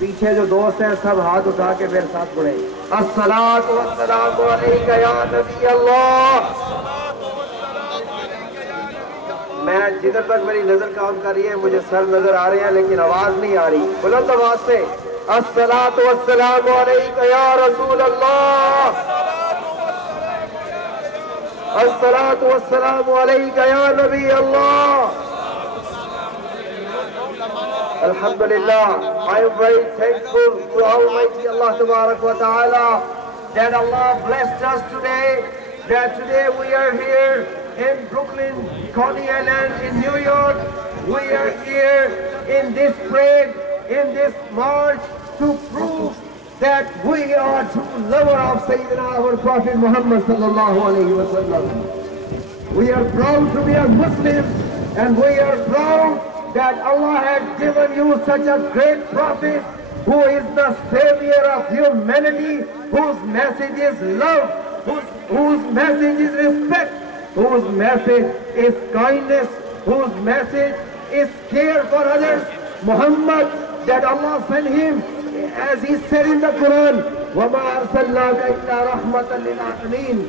पीछे जो दोस्त हैं सब हाथ उठा के मेरे साथ पढ़े। अस्सलातु वस्सलामु अलैका या नबी अल्लाह। मैं जिधर तक मेरी नजर काम कर रही है, मुझे सर नजर आ रहे हैं लेकिन आवाज नहीं आ रही। बुलंद आवाज से अस्सलातु वस्सलामु अलैका या रसूल अल्लाह। अस्सलातु वस्सलामु अलैका या नबी अल्लाह। Alhamdulillah, I am very thankful to Almighty Allah Tabarak wa Ta'ala that Allah blessed us today, that today we are here in Brooklyn, Coney Island in New York. We are here in this parade, in this march to prove that we are true lover of Sayyidina our Prophet Muhammad sallallahu alayhi wa sallam. We are proud to be a Muslim and we are proud that Allah has given you such a great prophet who is the savior of humanity, whose message is love, whose message is respect, whose message is kindness, whose message is care for others. Muhammad, that Allah sent him, as he said in the Quran, وَمَا أَرْسَلْنَاكَ إِلَّا رَحْمَةً لِلْعَالَمِينَ.